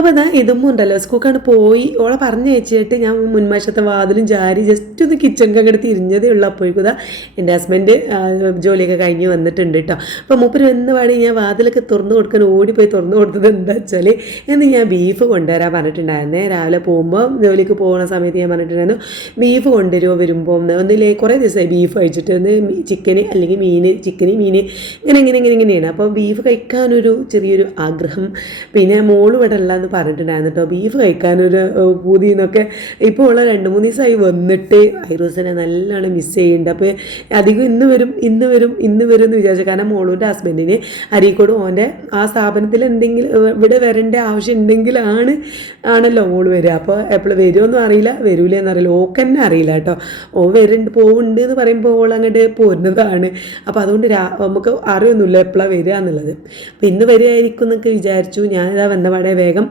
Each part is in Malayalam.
അപ്പോൾ അതാ ഇതും ഉണ്ടല്ലോ സ്കൂൾക്കാണ് പോയി ഓളെ പറഞ്ഞയച്ചിട്ട് ഞാൻ മുൻവശത്തെ വാതിലും ചാരി ജസ്റ്റ് ഒന്ന് കിച്ചണിൽ അങ്ങോട്ട് തിരിഞ്ഞതേ ഉള്ളൂ. അപ്പോഴേക്കും ഇതാ എൻ്റെ ഹസ്ബൻഡ് ജോലിയൊക്കെ കഴിഞ്ഞ് വന്നിട്ടുണ്ട് കേട്ടോ. അപ്പോൾ മൂപ്പര് എന്ന് പാടി ഞാൻ വാതിലൊക്കെ തുറന്നു കൊടുക്കാൻ ഓടിപ്പോയി തുറന്നു കൊടുത്തത് എന്താ വെച്ചാൽ എന്ന് ഞാൻ ബീഫ് കൊണ്ടുവരാൻ പറഞ്ഞിട്ടുണ്ടായിരുന്നേ. രാവിലെ പോകുമ്പോൾ ജോലിക്ക് പോകുന്ന സമയത്ത് ഞാൻ പറഞ്ഞിട്ടുണ്ടായിരുന്നു ബീഫ് കൊണ്ടുവരുമോ വരുമ്പോൾ ഒന്നില്ലേ കുറേ ദിവസമായി ബീഫ് കഴിച്ചിട്ട് ഒന്ന് ചിക്കന് അല്ലെങ്കിൽ മീൻ ചിക്കന് മീൻ ഇങ്ങനെയാണ്. അപ്പോൾ ബീഫ് കഴിക്കാനൊരു ചെറിയൊരു ആഗ്രഹം. പിന്നെ മോള് ഇവിടെ ഉള്ളതെന്ന് പറഞ്ഞിട്ടുണ്ടായിരുന്നു കേട്ടോ ബീഫ് കഴിക്കാനൊരു പൂതി എന്നൊക്കെ. ഇപ്പോൾ ഉള്ള 2-3 ദിവസമായി വന്നിട്ട് ഐറോസിനെ നല്ലോണം മിസ് ചെയ്യുന്നുണ്ട്. അപ്പോൾ അധികം ഇന്ന് വരും എന്ന് വിചാരിച്ചു. കാരണം മോളൂൻ്റെ ഹസ്ബൻഡിന് അരീക്കോട് ഓൻ്റെ ആ സ്ഥാപനത്തിൽ എന്തെങ്കിലും ഇവിടെ വരേണ്ട ആവശ്യം ആണല്ലോ മോള് വരിക. അപ്പോൾ എപ്പോഴും വരുമോന്നും അറിയില്ല വരൂലെന്നറിയില്ല ഓക്ക് തന്നെ അറിയില്ല കേട്ടോ. ഓ പോകുന്നുണ്ട് എന്ന് പറയുമ്പോൾ ഓൾ അങ്ങോട്ട് പോരുന്നതാണ്. അപ്പോൾ അതുകൊണ്ട് നമുക്ക് അറിയൊന്നുമില്ല എപ്പോഴാണ് വരിക എന്നുള്ളത്. അപ്പോൾ ഇന്ന് വരികയായിരിക്കും എന്നൊക്കെ വിചാരിച്ചു. ഞാനിതാ വന്നപാടെ വേഗം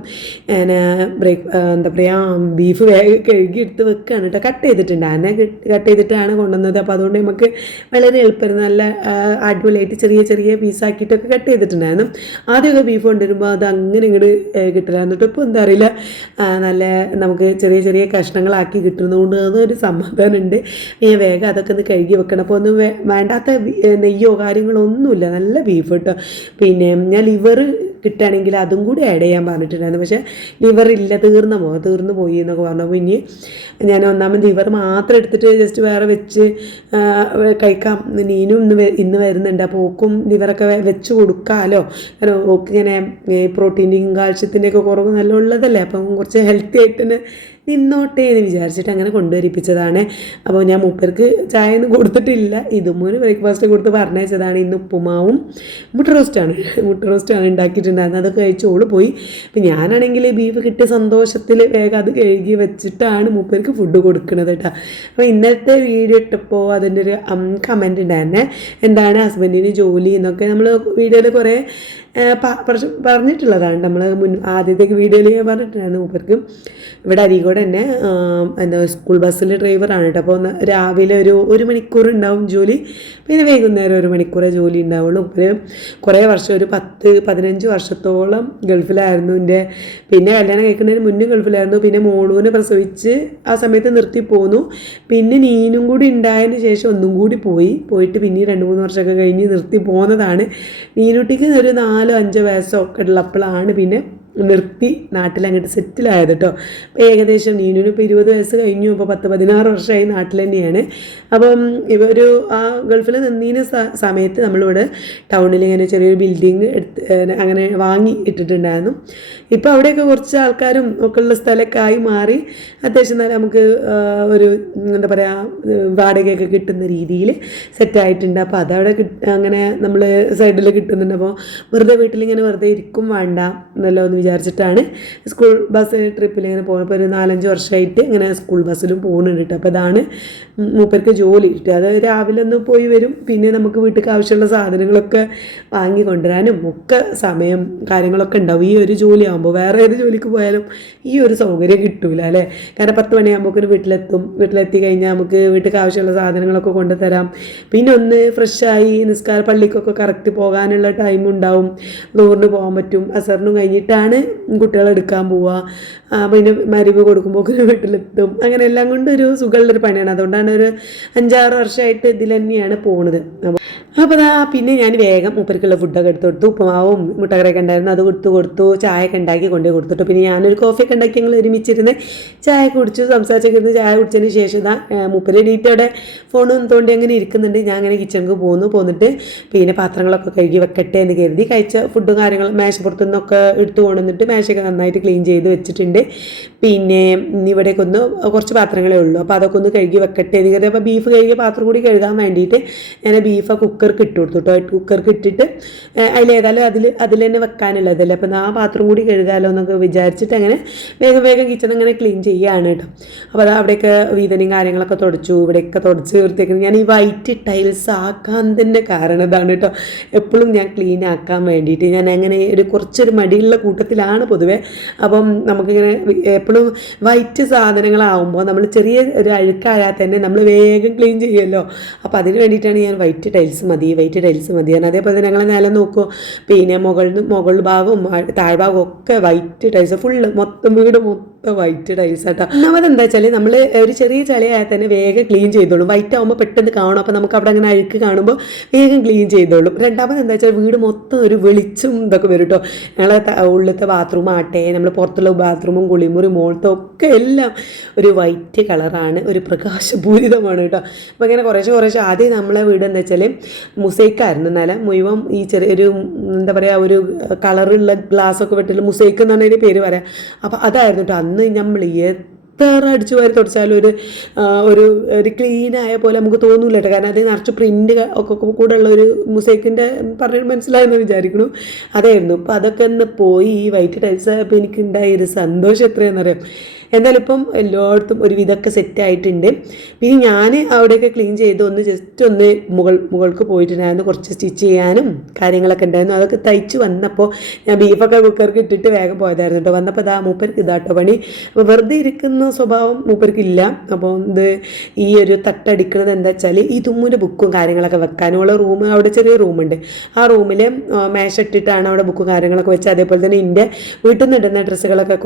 എന്താ പറയുക ബീഫ് വേഗം കഴുകി എടുത്ത് വെക്കുകയാണ് കേട്ടോ. കട്ട് ചെയ്തിട്ടുണ്ട് അതിനെ കട്ട് ചെയ്തിട്ടാണ് കൊണ്ടുവന്നത്. അപ്പോൾ അതുകൊണ്ട് നമുക്ക് വളരെ എളുപ്പമായിരുന്നു. നല്ല അടിപൊളിയായിട്ട് ചെറിയ ചെറിയ പീസാക്കിയിട്ടൊക്കെ കട്ട് ചെയ്തിട്ടുണ്ടായിരുന്നു. ആദ്യമൊക്കെ ബീഫ് കൊണ്ടുവരുമ്പോൾ അത് അങ്ങനെ ഇങ്ങോട്ട് കിട്ടില്ലായിരുന്നു കേട്ടോ. ഇപ്പോൾ എന്താ അറിയില്ല നല്ല നമുക്ക് ചെറിയ ചെറിയ കഷ്ണങ്ങളാക്കി കിട്ടുന്നതുകൊണ്ട് അതൊരു സമാധാനമുണ്ട്. ഞാൻ വേഗം അതൊക്കെ ഒന്ന് കഴുകി വെക്കണം. അപ്പോൾ ഒന്നും വേണ്ടാത്ത നെയ്യോ കാര്യങ്ങളോ ഒന്നുമില്ല നല്ല ബീഫ് കേട്ടോ. പിന്നെ ഞാൻ ലിവർ കിട്ടുകയാണെങ്കിൽ അതും കൂടി ആഡ് ചെയ്യാൻ പറഞ്ഞിട്ടുണ്ടായിരുന്നു. പക്ഷേ ലിവറില്ല തീർന്നു പോയി എന്നൊക്കെ പറഞ്ഞപ്പോൾ ഇനി ഞാൻ ഒന്നാമത് ലിവർ മാത്രം എടുത്തിട്ട് ജസ്റ്റ് വേറെ വെച്ച് കഴിക്കാം. നീനും ഇന്ന് വരുന്നുണ്ട്. അപ്പോൾ ഓക്കും ലിവറൊക്കെ വെച്ച് കൊടുക്കാമല്ലോ. കാരണം ഓക്ക് ഇങ്ങനെ പ്രോട്ടീൻ്റെയും കാൽഷ്യത്തിൻ്റെയൊക്കെ കുറവ് നല്ല ഉള്ളതല്ലേ. അപ്പം കുറച്ച് ഹെൽത്തി ആയിട്ട് തന്നെ നിന്നോട്ടെ എന്ന് വിചാരിച്ചിട്ട് അങ്ങനെ കൊണ്ടുവരിപ്പിച്ചതാണ്. അപ്പോൾ ഞാൻ മൂപ്പർക്ക് ചായ ഒന്നും കൊടുത്തിട്ടില്ല. ഇതുമൂന്ന് ബ്രേക്ക്ഫാസ്റ്റ് കൊടുത്ത് പറഞ്ഞയച്ചതാണ്. ഇന്ന് ഉപ്പുമാവും മുട്ട റോസ്റ്റാണ് ഉണ്ടാക്കിയിട്ടുണ്ടായിരുന്നത്. അതൊക്കെ കഴിച്ചോള് പോയി. അപ്പം ഞാനാണെങ്കിൽ ബീഫ് കിട്ടിയ സന്തോഷത്തിൽ വേഗം അത് കഴുകി വെച്ചിട്ടാണ് മൂപ്പർക്ക് ഫുഡ് കൊടുക്കുന്നത് കേട്ടോ. അപ്പോൾ ഇന്നത്തെ വീഡിയോ ഇട്ടപ്പോൾ അതിൻ്റെ ഒരു കമൻറ്റ് ഉണ്ടായിരുന്നേ എന്താണ് ഹസ്ബൻഡിന് ജോലി എന്നൊക്കെ നമ്മൾ വീഡിയോയിൽ കുറേ പറഞ്ഞിട്ടുള്ളതാണ്. നമ്മൾ ആദ്യത്തെ വീഡിയോയിൽ ഞാൻ പറഞ്ഞിട്ടുണ്ടായിരുന്നു. മൂപ്പർക്ക് ഇവിടെ അരീക്കോട് തന്നെ സ്കൂൾ ബസ്സിൽ ഡ്രൈവറാണ് കേട്ടോ. അപ്പോൾ രാവിലെ ഒരു മണിക്കൂർ ഉണ്ടാവും ജോലി, പിന്നെ വൈകുന്നേരം 1 മണിക്കൂറേ ജോലി ഉണ്ടാവുള്ളൂ. മൂപ്പര് കുറേ വർഷം ഒരു 10-15 വർഷത്തോളം ഗൾഫിലായിരുന്നു. പിന്നെ കല്യാണം കഴിക്കുന്നതിന് മുന്നേ ഗൾഫിലായിരുന്നു. പിന്നെ മോളൂനെ പ്രസവിച്ച് ആ സമയത്ത് നിർത്തി പോന്നു. പിന്നെ നീനും കൂടി ഉണ്ടായതിന് ശേഷം ഒന്നും കൂടി പോയിട്ട് പിന്നെ 2-3 വർഷമൊക്കെ കഴിഞ്ഞ് നിർത്തി പോകുന്നതാണ്. നീനുട്ടിക്ക് ഒരു 4-5 വയസ്സൊക്കെ ഉള്ളപ്പോഴാണ് പിന്നെ നിർത്തി നാട്ടിൽ അങ്ങോട്ട് സെറ്റിലായത് കേട്ടോ. അപ്പോൾ ഏകദേശം നീനുവിന് ഇപ്പോൾ 20 വയസ്സ് കഴിഞ്ഞു. അപ്പോൾ 10-16 വർഷമായി നാട്ടിൽ തന്നെയാണ്. അപ്പം ഇവർ ആ ഗൾഫിൽ നിന്നീന സമയത്ത് നമ്മളിവിടെ ടൗണിൽ ഇങ്ങനെ ചെറിയൊരു ബിൽഡിങ് അങ്ങനെ വാങ്ങി ഇട്ടിട്ടുണ്ടായിരുന്നു. ഇപ്പോൾ അവിടെയൊക്കെ കുറച്ച് ആൾക്കാരും ഒക്കെ ഉള്ള സ്ഥലമൊക്കെ ആയി മാറി അത്യാവശ്യം നല്ല നമുക്ക് ഒരു എന്താ പറയുക വാടകയൊക്കെ കിട്ടുന്ന രീതിയിൽ സെറ്റായിട്ടുണ്ട്. അപ്പോൾ അതവിടെ അങ്ങനെ നമ്മൾ സൈഡിൽ കിട്ടുന്നുണ്ട്. അപ്പോൾ വീട്ടിലിങ്ങനെ വെറുതെ ഇരിക്കും വേണ്ട എന്നല്ലോ എന്ന് വിചാരിച്ചിട്ടാണ് സ്കൂൾ ബസ് ട്രിപ്പിൽ ഇങ്ങനെ പോകുന്നത്. ഒരു 4-5 വർഷമായിട്ട് ഇങ്ങനെ സ്കൂൾ ബസ്സിലും പോകുന്നുണ്ട് കേട്ടോ. അപ്പോൾ അതാണ് മൂപ്പർക്ക് ജോലി കിട്ടുക. അത് രാവിലെ ഒന്ന് പോയി വരും. പിന്നെ നമുക്ക് വീട്ടിലേക്ക് ആവശ്യമുള്ള സാധനങ്ങളൊക്കെ വാങ്ങി കൊണ്ടുവരാനും ഒക്കെ സമയം കാര്യങ്ങളൊക്കെ ഉണ്ടാവും. ഈ ഒരു ജോലിയാകുമ്പോൾ വേറെ ഏത് ജോലിക്ക് പോയാലും ഈ ഒരു സൗകര്യം കിട്ടൂല അല്ലേ. കാരണം 10 മണിയാകുമ്പോൾ വീട്ടിലെത്തി കഴിഞ്ഞാൽ നമുക്ക് വീട്ടിലേക്ക് ആവശ്യമുള്ള സാധനങ്ങളൊക്കെ കൊണ്ടുതരാം. പിന്നെ ഒന്ന് ഫ്രഷായി നിസ്കാര പള്ളിക്കൊക്കെ കറക്റ്റ് പോകാനുള്ള ടൈം ഉണ്ടാവും. ദൂറിന് പോകാൻ പറ്റും. അസറിനും കഴിഞ്ഞിട്ടാണ് കുട്ടികളെ എടുക്കാൻ പോവുക. പിന്നെ മരുവ് കൊടുക്കുമ്പോൾ വീട്ടിലെത്തും. അങ്ങനെ എല്ലാം കൊണ്ട് ഒരു സുഖമുള്ളൊരു പണിയാണ്. അതുകൊണ്ടാണ് ഒരു 5-6 വർഷമായിട്ട് ഇതിൽ തന്നെയാണ് പോകുന്നത്. അപ്പോൾ പിന്നെ ഞാൻ വേഗം മൂപ്പർക്കുള്ള ഫുഡൊക്കെ എടുത്ത് കൊടുത്തു. ഉപ്പുമാവും മുട്ടക്കറിയൊക്കെ ഉണ്ടായിരുന്നു അത് കൊടുത്തു. ചായയൊക്കെ ഉണ്ടാക്കി കൊണ്ടു കൊടുത്തിട്ടു. പിന്നെ ഞാനൊരു കോഫിയൊക്കെ ഉണ്ടാക്കി ഞങ്ങൾ ഒരുമിച്ചിരുന്ന് ചായ കുടിച്ചു. സംസാരിച്ചൊക്കെ ഇരുന്ന് ചായ കുടിച്ചതിന് ശേഷം മൂപ്പര് ഡീറ്റോടെ ഫോണും തോണ്ടി അങ്ങനെ ഇരിക്കുന്നുണ്ട്. ഞാൻ അങ്ങനെ കിച്ചണിക്ക് പോന്നിട്ട് പിന്നെ പാത്രങ്ങളൊക്കെ കഴുകി വെക്കട്ടെ എന്ന് കരുതി കഴിച്ച ഫുഡും കാര്യങ്ങളും മേശപ്പുറത്തു നിന്നൊക്കെ എടുത്തു കൊണ്ടുവന്നിട്ട് മേശയൊക്കെ നന്നായിട്ട് ക്ലീൻ ചെയ്ത് വെച്ചിട്ടുണ്ട്. പിന്നെ ഇവിടേക്ക് കുറച്ച് പാത്രങ്ങളേ ഉള്ളൂ. അപ്പോൾ അതൊക്കെ ഒന്ന് കഴുകി വെക്കട്ടെ എന്ന് കരുതി. അപ്പോൾ ബീഫ് കഴുകിയ പാത്രം കൂടി കഴുകാൻ വേണ്ടിയിട്ട് ഞാൻ ബീഫ് കുക്കർക്ക് ഇട്ട് കൊടുത്തു കേട്ടോ. കുക്കർക്ക് ഇട്ടിട്ട് അതിലേതായാലും അതിൽ തന്നെ വെക്കാനുള്ളതല്ലേ. അപ്പം ആ പാത്രം കൂടി കഴുകാമല്ലോ എന്നൊക്കെ വിചാരിച്ചിട്ട് അങ്ങനെ വേഗം കിച്ചൺ അങ്ങനെ ക്ലീൻ ചെയ്യുകയാണ് കേട്ടോ. അപ്പോൾ അവിടെയൊക്കെ വീതനയും കാര്യങ്ങളൊക്കെ തുടച്ചു. ഇവിടെയൊക്കെ തുടച്ച് വൃത്തിയാക്കുന്നത് ഞാൻ ഈ വൈറ്റ് ടൈൽസ് ആക്കാൻ തന്നെ കാരണം ഇതാണ് കേട്ടോ. എപ്പോഴും ഞാൻ ക്ലീൻ ആക്കാൻ വേണ്ടിയിട്ട് ഞാൻ അങ്ങനെ കുറച്ചൊരു മടിയുള്ള കൂട്ടത്തിൽ കൂട്ടത്തിലാണ് പൊതുവെ. അപ്പം നമുക്കിങ്ങനെ എപ്പോഴും വൈറ്റ് സാധനങ്ങളാവുമ്പോൾ നമ്മൾ ചെറിയ ഒരു അഴുക്കായാൽ തന്നെ നമ്മൾ വേഗം ക്ലീൻ ചെയ്യുമല്ലോ. അപ്പോൾ അതിന് വേണ്ടിയിട്ടാണ് ഞാൻ വൈറ്റ് ടൈൽസ് മതി കാരണം അതേപോലെ തന്നെ ഞങ്ങൾ നിലം നോക്കുമോ, പിന്നെ മുകൾ ഭാഗവും താഴ്ഭാഗവും ഒക്കെ വൈറ്റ് ടൈൽസ്, ഫുള്ള് മൊത്തം വീട് മൊത്തം വൈറ്റ് ടൈൽസ് ആട്ടോ. ഒന്നാമത് എന്താ വെച്ചാൽ നമ്മൾ ഒരു ചെറിയ ചളിയായാൽ തന്നെ വേഗം ക്ലീൻ ചെയ്തോളും. വൈറ്റ് ആകുമ്പോൾ പെട്ടെന്ന് കാണും, അപ്പോൾ നമുക്ക് അവിടെ അങ്ങനെ അഴുക്ക് കാണുമ്പോൾ വേഗം ക്ലീൻ ചെയ്തോളും. രണ്ടാമത് എന്താ വെച്ചാൽ വീട് മൊത്തം ഒരു വെളിച്ചം ഇതൊക്കെ വരും കേട്ടോ. ഞങ്ങളെ ഉള്ളിലത്തെ ബാത്റൂം ആട്ടെ, നമ്മൾ പുറത്തുള്ള ബാത്റൂമും കുളിമുറി മോളത്തും ഒക്കെ എല്ലാം ഒരു വൈറ്റ് കളറാണ്, ഒരു പ്രകാശപൂരിതമാണ് കേട്ടോ. അപ്പോൾ ഇങ്ങനെ കുറേശ്ശെ ആദ്യം നമ്മളെ വീട് എന്താ വെച്ചാൽ മുസൈക്കായിരുന്നു. എന്നാലും മുഴുവൻ ഈ ചെറിയൊരു എന്താ പറയുക ഒരു കളറുള്ള ഗ്ലാസ്സൊക്കെ വെട്ടില്ല, മുസൈക്ക് എന്നാണ് അതിൻ്റെ പേര് പറയാം. അപ്പോൾ അതായിരുന്നു കേട്ടോ. അന്ന് നമ്മൾ എത്ര അടിച്ചു വാരി തുടച്ചാലും ഒരു ക്ലീനായ പോലെ നമുക്ക് തോന്നൂല കേട്ടോ. കാരണം അത് നിറച്ച് പ്രിൻ്റ് ഒക്കെ കൂടെ ഉള്ള ഒരു മുസൈക്കിൻ്റെ പറഞ്ഞ് മനസ്സിലായെന്ന് വിചാരിക്കണു. അതായിരുന്നു. അപ്പോൾ അതൊക്കെ ഒന്ന് പോയി ഈ വൈറ്റ് ടൈൽസ് ആയപ്പോൾ എനിക്കുണ്ടായ ഒരു സന്തോഷം എത്രയാണെന്നറിയാം. എന്തായാലും ഇപ്പം എല്ലായിടത്തും ഒരു വിധമൊക്കെ സെറ്റായിട്ടുണ്ട്. പിന്നെ ഞാൻ അവിടെയൊക്കെ ക്ലീൻ ചെയ്ത് ജസ്റ്റ് ഒന്ന് മുകൾക്ക് പോയിട്ടുണ്ടായിരുന്നു, കുറച്ച് സ്റ്റിച്ച് ചെയ്യാനും കാര്യങ്ങളൊക്കെ ഉണ്ടായിരുന്നു. അതൊക്കെ തയ്ച്ച് വന്നപ്പോൾ ഞാൻ ബീഫൊക്കെ കുക്കർക്ക് ഇട്ടിട്ട് വേഗം പോയതായിരുന്നു കേട്ടോ. വന്നപ്പോൾ മൂപ്പർക്ക് ഇതാട്ടോ പണി. അപ്പോൾ വെറുതെ ഇരിക്കുന്ന സ്വഭാവം മൂപ്പർക്കില്ല. അപ്പോൾ ഈ ഒരു തട്ടടിക്കുന്നത് എന്താ വെച്ചാൽ ഈ തുമ്മിൻ്റെ ബുക്കും കാര്യങ്ങളൊക്കെ വെക്കാനുള്ള റൂം, അവിടെ ചെറിയ റൂമുണ്ട്. ആ റൂമിൽ മേശ ഇട്ടിട്ടാണ് അവിടെ ബുക്കും കാര്യങ്ങളൊക്കെ വെച്ച്. അതേപോലെ തന്നെ എൻ്റെ വീട്ടിൽ നിന്ന് ഇടുന്ന ഡ്രസ്സുകളൊക്കെ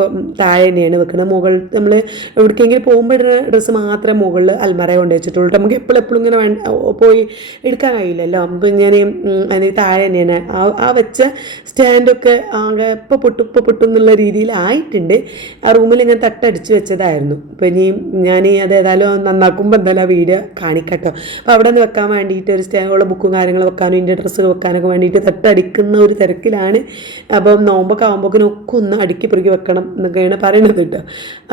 താഴെ തന്നെയാണ് വെക്കുന്നത്. മുകൾ നമ്മൾ എവിടേക്കെങ്കിലും പോകുമ്പോൾ ഇടുന്ന ഡ്രസ്സ് മാത്രമേ മുകളിൽ അൽമറ കൊണ്ട് വെച്ചിട്ടുള്ളൂ. നമുക്ക് എപ്പോഴും ഇങ്ങനെ പോയി എടുക്കാൻ കഴിയില്ലല്ലോ. അപ്പം ഞാൻ അതിന് താഴെ തന്നെയാണ് ആ വെച്ച സ്റ്റാൻഡൊക്കെ ആകെ ഇപ്പോൾ പൊട്ടും എന്നുള്ള രീതിയിലായിട്ടുണ്ട്. ആ റൂമിൽ ഇങ്ങനെ തട്ടടിച്ച് വെച്ചതായിരുന്നു. അപ്പോൾ ഇനി ഞാൻ അത് ഏതായാലും നന്നാക്കുമ്പോൾ എന്തായാലും ആ വീഡിയോ കാണിക്കട്ടോ. അപ്പോൾ അവിടെ നിന്ന് വെക്കാൻ വേണ്ടിയിട്ട് ഒരു സ്റ്റാൻഡുള്ള ബുക്കും കാര്യങ്ങളും വെക്കാനും ഇതിൻ്റെ ഡ്രസ്സ് വെക്കാനൊക്കെ വേണ്ടിയിട്ട് തട്ടടിക്കുന്ന ഒരു തിരക്കിലാണ്. അപ്പം നോമ്പൊക്കെ ആകുമ്പോഴേക്കും ഒന്ന് അടുക്കി പെറുക്കി വെക്കണം എന്നൊക്കെയാണ് പറയണത് കേട്ടോ.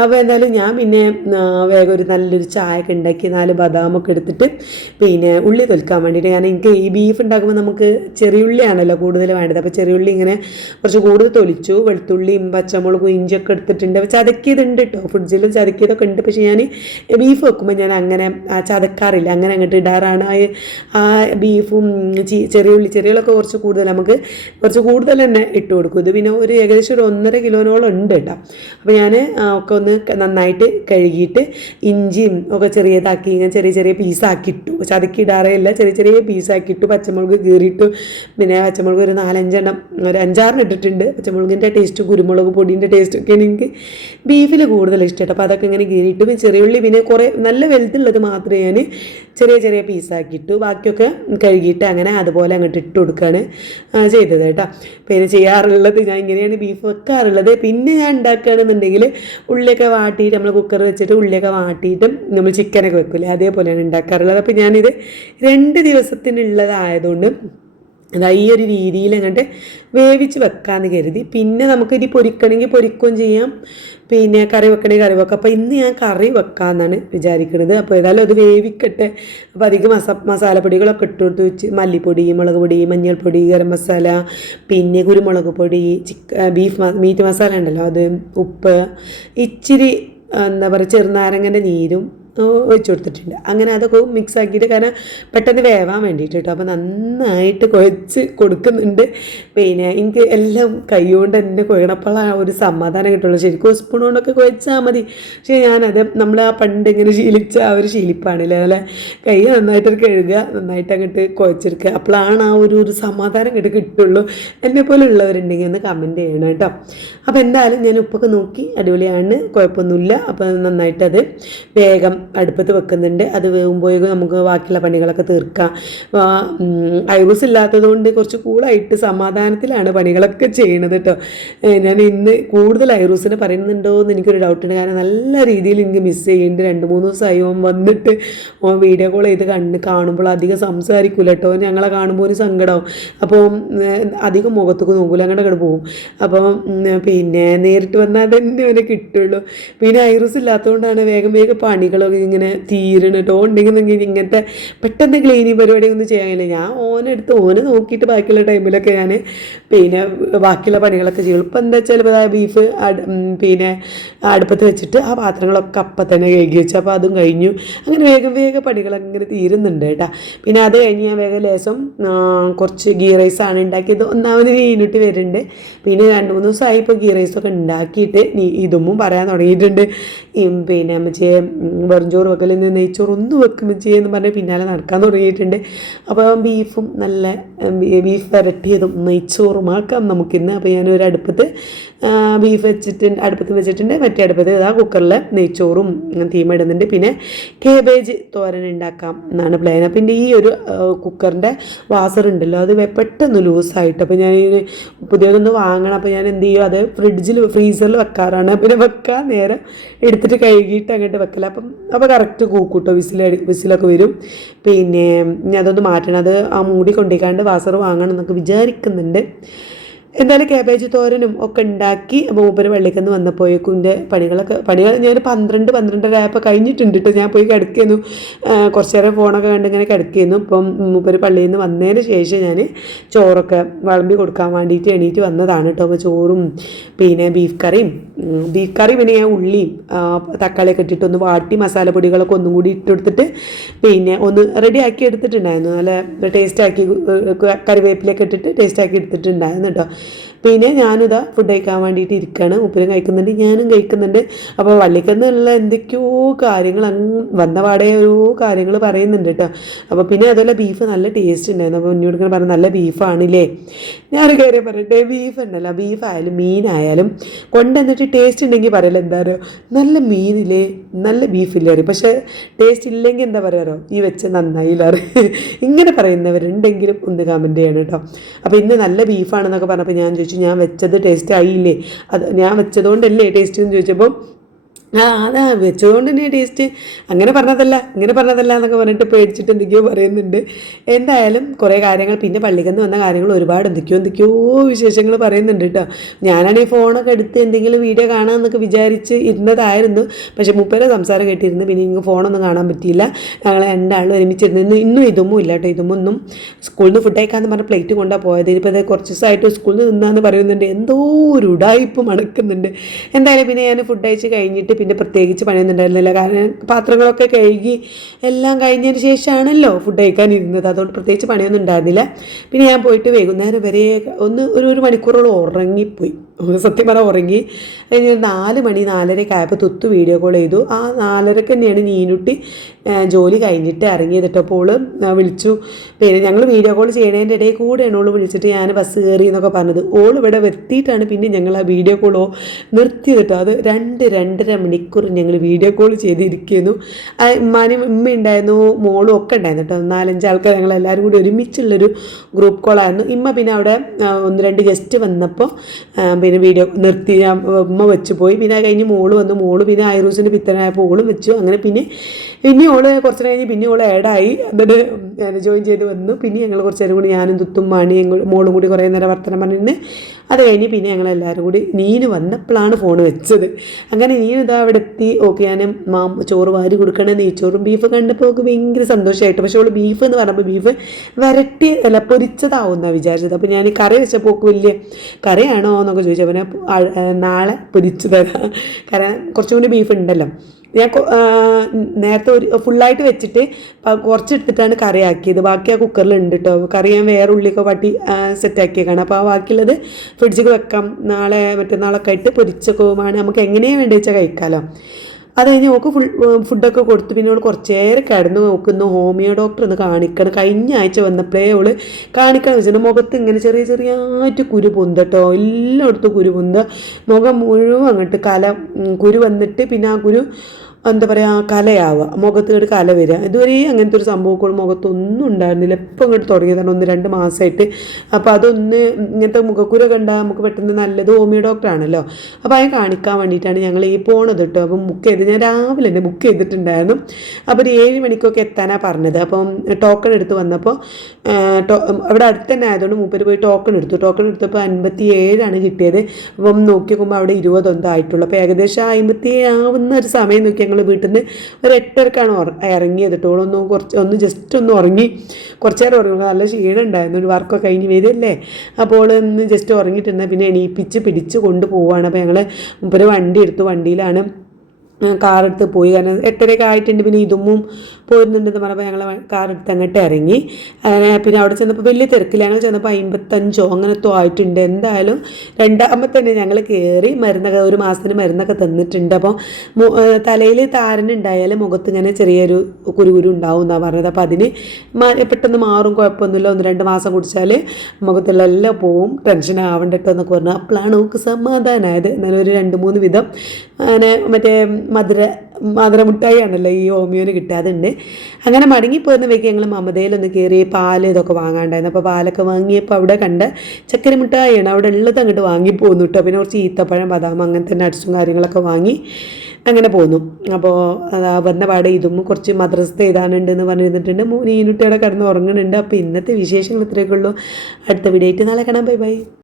അപ്പോൾ എന്തായാലും ഞാൻ പിന്നെ വേഗം ഒരു നല്ലൊരു ചായ ഒക്കെ ഉണ്ടാക്കി 4 ബദാമൊക്കെ എടുത്തിട്ട് പിന്നെ ഉള്ളി തൊലിക്കാൻ വേണ്ടിയിട്ട് എനിക്ക് ഈ ബീഫ് ഉണ്ടാക്കുമ്പോൾ നമുക്ക് ചെറിയുള്ളിയാണല്ലോ കൂടുതൽ വേണ്ടത്. അപ്പോൾ ചെറിയുള്ളി ഇങ്ങനെ കുറച്ച് കൂടുതൽ തൊലിച്ചു. വെളുത്തുള്ളിയും പച്ചമുളകും ഇഞ്ചിയൊക്കെ എടുത്തിട്ടുണ്ട്. അപ്പോൾ ചതക്കിയതുണ്ട് കേട്ടോ, ഫ്രിഡ്ജിലും ചതക്കിയതൊക്കെ ഉണ്ട്. പക്ഷേ ഞാൻ ബീഫ് വെക്കുമ്പോൾ ഞാൻ അങ്ങനെ ചതക്കാറില്ല, അങ്ങനെ അങ്ങോട്ട് ഇടാറാണ്. ആ ബീഫും ചെറിയുള്ളൊക്കെ കുറച്ച് കൂടുതൽ നമുക്ക് കുറച്ച് കൂടുതൽ തന്നെ ഇട്ട് കൊടുക്കും. ഇത് പിന്നെ ഒരു ഏകദേശം ഒരു 1.5 കിലോനോളം ഉണ്ട് കേട്ടോ. അപ്പോൾ ഞാൻ ഒക്കെ ഒന്ന് നന്നായിട്ട് കഴുകിയിട്ട് ഇഞ്ചിയും ഒക്കെ ചെറിയതാക്കി ഇങ്ങനെ ചെറിയ പീസാക്കിയിട്ടു. ചതക്കിടാറേയില്ല, ചെറിയ പീസാക്കിയിട്ടു. പച്ചമുളക് കീറിയിട്ടു. പിന്നെ പച്ചമുളക് ഒരു 4-5 എണ്ണം, ഒരു 5-6 ഇട്ടിട്ടുണ്ട്. പച്ചമുളകിൻ്റെ ടേസ്റ്റ് കുരുമുളക് പൊടിൻ്റെ ടേസ്റ്റൊക്കെയാണ് എനിക്ക് ബീഫിൽ കൂടുതൽ ഇഷ്ടമായിട്ട്. അപ്പോൾ അതൊക്കെ ഇങ്ങനെ കീറിയിട്ടു. പിന്നെ ചെറിയുള്ളി പിന്നെ കുറേ നല്ല വലുതുള്ളത് മാത്രമേ ഞാൻ ചെറിയ പീസാക്കിയിട്ടു. ബാക്കിയൊക്കെ കഴുകിയിട്ട് അങ്ങനെ അതുപോലെ അങ്ങോട്ട് ഇട്ട് കൊടുക്കുകയാണ് ചെയ്തത് കേട്ടോ. പിന്നെ ചെയ്യാറുള്ളത് ഞാൻ ഇങ്ങനെയാണ് ബീഫ് വെക്കാറുള്ളത്. പിന്നെ ഞാൻ ഉണ്ടാക്കുകയാണെന്നുണ്ടെങ്കിൽ ഉള്ളിയൊക്കെ വാട്ടിയിട്ട് നമ്മൾ കുക്കർ വെച്ചിട്ട് ഉള്ളിയൊക്കെ വാട്ടിയിട്ട് നമ്മൾ ചിക്കനൊക്കെ വെക്കില്ലേ, അതേപോലെയാണ് ഉണ്ടാക്കാറുള്ളത്. അപ്പോൾ ഞാനിത് 2 ദിവസത്തിനുള്ളതായതുകൊണ്ട് ഈ ഒരു രീതിയിൽ അങ്ങോട്ട് വേവിച്ച് വെക്കാമെന്ന് കരുതി. പിന്നെ നമുക്കിനി പൊരിക്കണമെങ്കിൽ പൊരിക്കുകയും ചെയ്യാം, പിന്നെ കറി വെക്കണമെങ്കിൽ കറി വെക്കാം. അപ്പോൾ ഇന്ന് ഞാൻ കറി വെക്കാമെന്നാണ് വിചാരിക്കുന്നത്. അപ്പോൾ ഏതായാലും അത് വേവിക്കട്ടെ. അപ്പോൾ അധികം മസാലപ്പൊടികളൊക്കെ ഇട്ട് കൊടുത്ത് വെച്ച് മല്ലിപ്പൊടി, മുളക് പൊടി, മഞ്ഞൾപ്പൊടി, ഗരം മസാല, പിന്നെ കുരുമുളക് പൊടി, മീറ്റ് മസാല ഉണ്ടല്ലോ അത്, ഉപ്പ്, ഇച്ചിരി എന്താ പറയുക ചെറുനാരങ്ങൻ്റെ നീരും ഒഴിച്ചു കൊടുത്തിട്ടുണ്ട്. അങ്ങനെ അതൊക്കെ മിക്സ് ആക്കിയിട്ട് കാരണം പെട്ടെന്ന് വേവാൻ വേണ്ടിയിട്ട് കേട്ടോ. അപ്പോൾ നന്നായിട്ട് കുഴച്ച് കൊടുക്കുന്നുണ്ട്. പിന്നെ എനിക്ക് എല്ലാം കൈ കൊണ്ട് തന്നെ കുഴണപ്പോൾ ഒരു സമാധാനം കിട്ടുള്ളൂ. ശരിക്കും സ്പൂൺ കൊണ്ടൊക്കെ കുഴച്ചാൽ മതി. പക്ഷേ ഞാനത് നമ്മൾ ആ പണ്ട് ഇങ്ങനെ ശീലിച്ച ആ ഒരു ശീലിപ്പാണല്ലേ, അല്ലെ, കൈ നന്നായിട്ട് കഴുകുക, നന്നായിട്ട് അങ്ങോട്ട് കുഴച്ചെടുക്കുക. അപ്പോഴാണ് ആ ഒരു സമാധാനം ഇങ്ങോട്ട് കിട്ടുള്ളൂ. എന്നെപ്പോലെ ഉള്ളവരുണ്ടെങ്കിൽ ഒന്ന് കമൻറ്റ് ചെയ്യണം കേട്ടോ. അപ്പോൾ എന്തായാലും ഞാൻ ഉപ്പൊക്കെ നോക്കി അടിപൊളിയാണ്, കുഴപ്പമൊന്നുമില്ല. അപ്പോൾ നന്നായിട്ടത് വേഗം അടുപ്പത്ത് വെക്കുന്നുണ്ട്. അത് വേകുമ്പോഴേക്കും നമുക്ക് ബാക്കിയുള്ള പണികളൊക്കെ തീർക്കാം. ഐറൂസ് ഇല്ലാത്തത് കൊണ്ട് കുറച്ച് കൂളായിട്ട് സമാധാനത്തിലാണ് പണികളൊക്കെ ചെയ്യണത് കേട്ടോ. ഞാൻ ഇന്ന് കൂടുതൽ ഐറൂസിനെ പറയുന്നുണ്ടോ എന്ന് എനിക്കൊരു ഡൗട്ടുണ്ട്. കാരണം നല്ല രീതിയിൽ എനിക്ക് മിസ് ചെയ്യുന്നുണ്ട്. 2-3 ദിവസമായി ഓൻ വന്നിട്ട് ഓൻ വീഡിയോ കോൾ ചെയ്ത് കാണുമ്പോൾ അധികം സംസാരിക്കൂല കേട്ടോ. ഞങ്ങളെ കാണുമ്പോൾ ഒരു സങ്കടമാവും. അപ്പോൾ അധികം മുഖത്തേക്ക് നോക്കൂല, അങ്ങോട്ട് പോകും. അപ്പോൾ പിന്നെ നേരിട്ട് വന്നാൽ തന്നെ അവനെ കിട്ടുള്ളൂ. പിന്നെ ഐറൂസ് ഇല്ലാത്തതുകൊണ്ടാണ് വേഗം പണികൾ പണികളൊക്കെ ഇങ്ങനെ തീരണം കേട്ടോ. ഉണ്ടെങ്കിൽ ഇങ്ങനത്തെ പെട്ടെന്ന് ക്ലീനിങ് പരിപാടിയൊന്നും ചെയ്യാനില്ല. ഞാൻ ഓനെടുത്ത് ഓന് നോക്കിയിട്ട് ബാക്കിയുള്ള ടൈമിലൊക്കെ ഞാൻ പിന്നെ ബാക്കിയുള്ള പണികളൊക്കെ ചെയ്യും. ഇപ്പം എന്താ വെച്ചാൽ ഇപ്പോൾ ബീഫ് പിന്നെ അടുപ്പത്ത് വെച്ചിട്ട് ആ പാത്രങ്ങളൊക്കെ അപ്പം തന്നെ കഴുകി വെച്ചു. അപ്പോൾ അതും കഴിഞ്ഞു. അങ്ങനെ വേഗം വേഗം പണികളങ്ങനെ തീരുന്നുണ്ട് കേട്ടോ. പിന്നെ അത് കഴിഞ്ഞ് ഞാൻ വേഗം ലേശം കുറച്ച് ഗീ റൈസാണ് ഉണ്ടാക്കിയത്. ഒന്നാമത് വീണിട്ട് വരുന്നുണ്ട്. പിന്നെ 2-3 ദിവസമായി ഇപ്പോൾ ഗീ റൈസൊക്കെ ഉണ്ടാക്കിയിട്ട് ഇതൊന്നും പറയാൻ തുടങ്ങിയിട്ടുണ്ട്. പിന്നെ അമ്മച്ചിയെ വെറുംചോറ് വെക്കലിൽ നിന്ന് നെയ്ച്ചോറ് ഒന്ന് വെക്കും എന്ന് പറഞ്ഞ് പിന്നാലെ നടക്കാൻ തുടങ്ങിയിട്ടുണ്ട്. അപ്പോൾ ബീഫും നല്ല ബീഫ് വരട്ടിയതും നെയ്ച്ചോറുമാക്കാം നമുക്കിന്ന്. അപ്പോൾ ഞാനൊരു അടുപ്പത്ത് ബീഫ് അടുപ്പത്ത് വെച്ചിട്ടുണ്ട്. മറ്റേ അടുപ്പത്ത് ഇതാ കുക്കറിൽ നെയ്ച്ചോറും തീമിടുന്നുണ്ട്. പിന്നെ കേബേജ് തോരൻ ഉണ്ടാക്കാം എന്നാണ് പ്ലാൻ. പിന്നെ ഈ ഒരു കുക്കറിൻ്റെ വാസറുണ്ടല്ലോ അത് പെട്ടെന്ന് ലൂസായിട്ട്, അപ്പോൾ ഞാൻ പുതിയതൊന്ന് വാങ്ങണം. അപ്പോൾ ഞാൻ എന്ത് ചെയ്യും, അത് ഫ്രീസറിൽ വെക്കാറാണ്. പിന്നെ വെക്കാൻ നേരം എടുത്തിട്ട് കഴുകിയിട്ട് അങ്ങോട്ട് വെക്കല. അപ്പോൾ കറക്റ്റ് കൂക്കൂട്ടോ, വിസിലൊക്കെ വരും. പിന്നെ ഞാൻ അതൊന്ന് മാറ്റണം. അത് ആ മൂടി കൊണ്ടിരിക്കാണ്ട് വാസർ വാങ്ങണം എന്നൊക്കെ വിചാരിക്കുന്നുണ്ട്. എന്തായാലും കാബേജ് തോരനും ഒക്കെ ഉണ്ടാക്കി. അപ്പോൾ മൂപ്പര് പള്ളിക്കന്ന് വന്നപ്പോഴേക്കും എൻ്റെ പണികൾ ഞാൻ 12-12:30 ആയപ്പോൾ കഴിഞ്ഞിട്ടുണ്ട് കേട്ടോ. ഞാൻ പോയി കിടക്കുന്നു, കുറച്ച് നേരം ഫോണൊക്കെ കണ്ട് ഇങ്ങനെ കിടക്കുന്നു. ഇപ്പം മൂപ്പര് പള്ളിയിൽ നിന്ന് വന്നതിന് ശേഷം ഞാൻ ചോറൊക്കെ വിളമ്പി കൊടുക്കാൻ വേണ്ടിയിട്ട് എണീറ്റ് വന്നതാണ് കേട്ടോ. അപ്പോൾ ചോറും പിന്നെ ബീഫ് കറി പിന്നെ ഞാൻ ഉള്ളിയും തക്കാളിയൊക്കെ ഇട്ടിട്ട് ഒന്ന് വാട്ടി മസാലപ്പൊടികളൊക്കെ ഒന്നും കൂടി ഇട്ടെടുത്തിട്ട് പിന്നെ ഒന്ന് റെഡിയാക്കി എടുത്തിട്ടുണ്ടായിരുന്നു. നല്ല ടേസ്റ്റാക്കി കറിവേപ്പിലൊക്കെ ഇട്ടിട്ട് ടേസ്റ്റാക്കി എടുത്തിട്ടുണ്ടായിരുന്നു കേട്ടോ. പിന്നെ ഞാനിതാ ഫുഡ് കഴിക്കാൻ വേണ്ടിയിട്ട് ഇരിക്കുകയാണ്. ഉപ്പരും കഴിക്കുന്നുണ്ട്, ഞാനും കഴിക്കുന്നുണ്ട്. അപ്പോൾ വള്ളിക്കന്നുള്ള എന്തൊക്കെയോ കാര്യങ്ങൾ വന്നപാടെ ഓരോ കാര്യങ്ങൾ പറയുന്നുണ്ട് കേട്ടോ. അപ്പോൾ പിന്നെ അതുപോലെ ബീഫ് നല്ല ടേസ്റ്റ് ഉണ്ടായിരുന്നു. അപ്പോൾ എന്നോട് ഇങ്ങനെ പറഞ്ഞു നല്ല ബീഫാണില്ലേ. ഞാനൊരു കാര്യം പറയട്ടെ, ബീഫ് ഉണ്ടല്ലോ, ബീഫായാലും മീനായാലും കൊണ്ടുവന്നിട്ട് ടേസ്റ്റ് ഉണ്ടെങ്കിൽ പറയല്ലോ എന്താ പറയുക, നല്ല മീനില്ലേ നല്ല ബീഫില്ലേ അറിയും. പക്ഷേ ടേസ്റ്റ് ഇല്ലെങ്കിൽ എന്താ പറയാറോ, ഈ വെച്ച് നന്നായില്ല അറിയും. ഇങ്ങനെ പറയുന്നവരുണ്ടെങ്കിലും ഒന്ന് കമൻറ്റ് ചെയ്യണം കേട്ടോ. അപ്പോൾ ഇന്ന് നല്ല ബീഫാണെന്നൊക്കെ പറഞ്ഞപ്പോൾ ഞാൻ ചോദിച്ചു, ഞാൻ വെച്ചത് ടേസ്റ്റ് ആയില്ലേ, അത് ഞാൻ വെച്ചതുകൊണ്ടല്ലേ ടേസ്റ്റ് എന്ന് ചോദിച്ചപ്പോൾ അതാ വെച്ചതുകൊണ്ട് തന്നെ ടേസ്റ്റ് അങ്ങനെ പറഞ്ഞതല്ല എന്നൊക്കെ പറഞ്ഞിട്ട് പേടിച്ചിട്ട് എന്തൊക്കെയോ പറയുന്നുണ്ട്. എന്തായാലും കുറേ കാര്യങ്ങൾ പിന്നെ പള്ളിക്കന്ന് വന്ന കാര്യങ്ങൾ ഒരുപാട് എന്തൊക്കെയോ വിശേഷങ്ങൾ പറയുന്നുണ്ട് കേട്ടോ. ഞാനാണെങ്കിൽ ഫോണൊക്കെ എടുത്ത് എന്തെങ്കിലും വീഡിയോ കാണാമെന്നൊക്കെ വിചാരിച്ച് ഇരുന്നതായിരുന്നു. പക്ഷേ മൂപ്പരെ സംസാരം കേട്ടിരുന്നു. പിന്നെ എനിക്ക് ഫോണൊന്നും കാണാൻ പറ്റിയില്ല. ഞങ്ങൾ രണ്ടാളും ഒരുമിച്ചിരുന്നു. ഇന്നും ഇതുമോ ഇല്ല കേട്ടോ. ഇതുമൊന്നും സ്കൂളിൽ നിന്ന് ഫുഡ് കഴിക്കാമെന്ന് പറഞ്ഞ പ്ലേറ്റ് കൊണ്ടാണ് പോയത്. ഇനിയിപ്പോൾ അത് കുറച്ച് ദിവസമായിട്ട് സ്കൂളിൽ നിന്ന് നിന്നാന്ന് പറയുന്നുണ്ട്. എന്തോ ഒരു ഉടായ്പ് മണക്കുന്നുണ്ട്. എന്തായാലും പിന്നെ ഞാൻ ഫുഡ് കഴിച്ച് കഴിഞ്ഞിട്ട് പിന്നെ പ്രത്യേകിച്ച് പണിയൊന്നും ഉണ്ടായിരുന്നില്ല. കാരണം പാത്രങ്ങളൊക്കെ കഴുകി എല്ലാം കഴിഞ്ഞതിന് ശേഷമാണല്ലോ ഫുഡ് കഴിക്കാനിരുന്നത്. അതുകൊണ്ട് പ്രത്യേകിച്ച് പണിയൊന്നും ഉണ്ടായിരുന്നില്ല. പിന്നെ ഞാൻ പോയിട്ട് വൈകുന്നേരം വരെ ഒരു മണിക്കൂറോളം ഉറങ്ങിപ്പോയി. സത്യം പറഞ്ഞാൽ ഉറങ്ങി. കഴിഞ്ഞ് 4 മണി 4:30 ആയപ്പോൾ തുത്തു വീഡിയോ കോൾ ചെയ്തു. ആ 4:30 തന്നെയാണ് നീനുട്ടി ജോലി കഴിഞ്ഞിട്ട് ഇറങ്ങിയത് കേട്ടോ. അപ്പോൾ വിളിച്ചു. പിന്നെ ഞങ്ങൾ വീഡിയോ കോൾ ചെയ്യണതിൻ്റെ ഇടയിൽ കൂടെയാണ് ഓൾ വിളിച്ചിട്ട് ഞാൻ ബസ് കയറി എന്നൊക്കെ പറഞ്ഞത്. ഓൾ ഇവിടെ എത്തിയിട്ടാണ് പിന്നെ ഞങ്ങൾ ആ വീഡിയോ കോളോ നിർത്തിയത് കേട്ടോ. അത് 2-2.5 മണിക്കൂർ ഞങ്ങൾ വീഡിയോ കോൾ ചെയ്തിരിക്കുന്നു. ഉമ്മ ഉണ്ടായിരുന്നു, മോളും ഒക്കെ ഉണ്ടായിരുന്നു കേട്ടോ. 4-5 ആൾക്കാർ ഞങ്ങളെല്ലാവരും കൂടി ഒരുമിച്ചുള്ളൊരു ഗ്രൂപ്പ് കോളായിരുന്നു. ഇമ്മ പിന്നെ അവിടെ 1-2 ഗസ്റ്റ് വന്നപ്പോൾ പിന്നെ വീഡിയോ നിർത്തി, ഉമ്മ വെച്ച് പോയി. പിന്നെ കഴിഞ്ഞ് മോള് വന്നു. മോള് പിന്നെ ഐറൂസിൻ്റെ പിത്തനായപ്പോൾ ഓളും വെച്ചു. അങ്ങനെ പിന്നെ ഓള് കുറച്ച് കഴിഞ്ഞ് പിന്നെ ഓള് ആഡായി. എന്നിട്ട് ജോയിൻ ചെയ്ത് വന്നു. പിന്നെ ഞങ്ങൾ കുറച്ച് നേരം കൂടി ഞാനും തുത്തും മാണിയും മോളും കൂടി കുറേ നേരം വർത്തമാനം പറഞ്ഞിരുന്ന് അത് കഴിഞ്ഞ് പിന്നെ ഞങ്ങളെല്ലാവരും കൂടി നീന് വന്നപ്പോഴാണ് ഫോൺ വെച്ചത്. അങ്ങനെ നീന് ഇതാ അവിടെ എത്തി. ഓക്കെ, ഞാൻ ചോറ് വാരി കൊടുക്കണേ, നെയ്ച്ചോറും ബീഫ് കണ്ടപ്പോൾ ഒക്കെ ഭയങ്കര സന്തോഷമായിട്ട്. പക്ഷേ അവൾ ബീഫ് എന്ന് പറഞ്ഞപ്പോൾ ബീഫ് വരട്ടി പൊരിച്ചതാവുമെന്നാണ് വിചാരിച്ചത്. അപ്പോൾ ഞാൻ കറി വെച്ചപ്പോൾ ഒക്കെ വലിയ കറിയാണോ എന്നൊക്കെ ചോദിച്ചു. പിന്നെ നാളെ പൊരിച്ചു തരാം, കാരണം കുറച്ചും കൂടി ബീഫ് ഉണ്ടല്ലോ. ഞാൻ നേരത്തെ ഫുള്ളായിട്ട് വെച്ചിട്ട് കുറച്ചെടുത്തിട്ടാണ് കറി ആക്കിയത്. ബാക്കി ആ കുക്കറിലുണ്ട് കേട്ടോ. കറി ഞാൻ വേറെ ഉള്ളിയൊക്കെ വാട്ടി സെറ്റാക്കിയേക്കാണ്. അപ്പോൾ ആ ബാക്കിയുള്ളത് ഫ്രിഡ്ജിൽ വെക്കാം. നാളെ മറ്റന്നാളൊക്കെ ആയിട്ട് പൊരിച്ചൊക്കെ നമുക്ക് എങ്ങനെയാണ് വേണ്ടി വെച്ചാൽ കഴിക്കാമല്ലോ. അത് കഴിഞ്ഞ് ഓക്ക് ഫുഡൊക്കെ കൊടുത്തു. പിന്നെ അവൾ കുറച്ച് നേരം കിടന്ന് നോക്കുന്നു. ഹോമിയോ ഡോക്ടർ ഒന്ന് കാണിക്കണം. കഴിഞ്ഞ ആഴ്ച വന്നപ്പോഴേ അവൾ കാണിക്കണം വെച്ചിട്ട് മുഖത്ത് ഇങ്ങനെ ചെറിയായിട്ട് കുരു പൊന്തട്ടോ. എല്ലായിടത്തും കുരു പൊന്ത, മുഖം മുഴുവൻ അങ്ങോട്ട് കുരു വന്നിട്ട് പിന്നെ ആ കുരു എന്താ പറയുക കലയാവുക, മുഖത്ത് കല വരിക. ഇതുവരെ അങ്ങനത്തെ ഒരു സംഭവം മുഖത്തൊന്നും ഉണ്ടായിരുന്നില്ല. ഇപ്പം ഇങ്ങോട്ട് തുടങ്ങിയതാണ് 1-2 മാസമായിട്ട്. അപ്പോൾ അതൊന്ന് ഇങ്ങനത്തെ മുഖക്കുരൊക്കെ ഉണ്ടാകുക നമുക്ക് പെട്ടെന്ന് നല്ലത് ഹോമിയോ ഡോക്ടറാണല്ലോ. അപ്പോൾ അതിനെ കാണിക്കാൻ വേണ്ടിയിട്ടാണ് ഞങ്ങൾ ഈ പോണത് കേട്ടോ. അപ്പം ഞാൻ രാവിലെ തന്നെ ബുക്ക് ചെയ്തിട്ടുണ്ടായിരുന്നു. അപ്പോൾ ഒരു 7 മണിക്കൊക്കെ എത്താനാണ് പറഞ്ഞത്. അപ്പം ടോക്കൺ എടുത്ത് വന്നപ്പോൾ അവിടെ അടുത്ത് തന്നെ ആയതുകൊണ്ട് മൂപ്പര് പോയി ടോക്കൺ എടുത്തപ്പോൾ 57 കിട്ടിയത്. അപ്പം നോക്കി നോക്കുമ്പോൾ അവിടെ 20 ആയിട്ടുള്ളൂ. അപ്പോൾ ഏകദേശം 57 ആവുന്ന ഒരു സമയം നോക്കിയാൽ ഞങ്ങൾ വീട്ടിൽ നിന്ന് ഒരു 8:30ക്കാണ് ഇറങ്ങിയത് കേട്ടോ. ഒന്ന് ജസ്റ്റ് ഒന്ന് ഉറങ്ങി, കുറച്ച് നേരം ഉറങ്ങി, നല്ല ക്ഷീണം ഉണ്ടായിരുന്നു, ഒരു വർക്കൊക്കെ കഴിഞ്ഞ് വരില്ലേ. അപ്പോൾ ഒന്ന് ജസ്റ്റ് ഉറങ്ങിയിട്ടിരുന്നാൽ പിന്നെ എണീപ്പിച്ച് പിടിച്ച് കൊണ്ടുപോവാണ്. അപ്പോൾ ഞങ്ങൾ മുമ്പ് വണ്ടി എടുത്തു, വണ്ടിയിലാണ് കാറെടുത്ത് പോയി. കാരണം 8:30 ആയിട്ടുണ്ട്. പിന്നെ ഇതുമ്മും പോരുന്നുണ്ടെന്ന് പറഞ്ഞപ്പോൾ ഞങ്ങൾ കാറെടുത്ത് അങ്ങോട്ട് ഇറങ്ങി. അങ്ങനെ പിന്നെ അവിടെ ചെന്നപ്പോൾ വലിയ തിരക്കില്ല. ഞങ്ങൾ ചെന്നപ്പോൾ 55 അങ്ങനത്തോ ആയിട്ടുണ്ട്. എന്തായാലും രണ്ടാമത്തെ തന്നെ ഞങ്ങൾ കയറി മരുന്നൊക്കെ, ഒരു മാസത്തിന് മരുന്നൊക്കെ തന്നിട്ടുണ്ട്. അപ്പോൾ തലയിൽ താരനുണ്ടായാൽ മുഖത്ത് ഇങ്ങനെ ചെറിയൊരു കുരുകുരു ഉണ്ടാവും എന്നാണ് പറഞ്ഞത്. അപ്പോൾ അതിന് പെട്ടെന്ന് മാറും, കുഴപ്പമൊന്നുമില്ല, 1-2 മാസം കുടിച്ചാൽ മുഖത്തുള്ള എല്ലാം പോവും, ടെൻഷൻ ആവണ്ടട്ടോ എന്നൊക്കെ പറഞ്ഞു. അപ്പോഴാണ് നമുക്ക് സമാധാനമായത്. എന്നാലും ഒരു 2-3 വിധം അങ്ങനെ മറ്റേ മധുരമുട്ടായി ആണല്ലോ ഈ ഹോമിയോന് കിട്ടാതുണ്ട്. അങ്ങനെ മടങ്ങിപ്പോയിരുന്ന വയ്ക്ക് ഞങ്ങൾ മമതയിലൊന്ന് കയറി പാൽ ഇതൊക്കെ വാങ്ങാണ്ടായിരുന്നു. അപ്പോൾ പാലൊക്കെ വാങ്ങിയപ്പോൾ അവിടെ കണ്ട ചക്കര മുട്ടായിയാണ് അവിടെ ഉള്ളത്, അങ്ങോട്ട് വാങ്ങിപ്പോന്നു കേട്ടോ. പിന്നെ കുറച്ച് ഈത്തപ്പഴം, ബദാം, അങ്ങനത്തെ നട്ട്സും കാര്യങ്ങളൊക്കെ വാങ്ങി അങ്ങനെ പോന്നു. അപ്പോൾ വന്ന പാടെ ഇതും കുറച്ച് മദ്രസ എഴുതാനുണ്ടെന്ന് പറഞ്ഞിരുന്നിട്ടുണ്ട്. നീനുട്ടിയുടെ കിടന്ന് ഉറങ്ങുന്നുണ്ട്. അപ്പോൾ ഇന്നത്തെ വിശേഷങ്ങൾ ഇത്രയൊക്കെ ഉള്ളൂ. അടുത്ത വീഡിയോ ആയിട്ട് നാളെ കാണാം. Bye bye.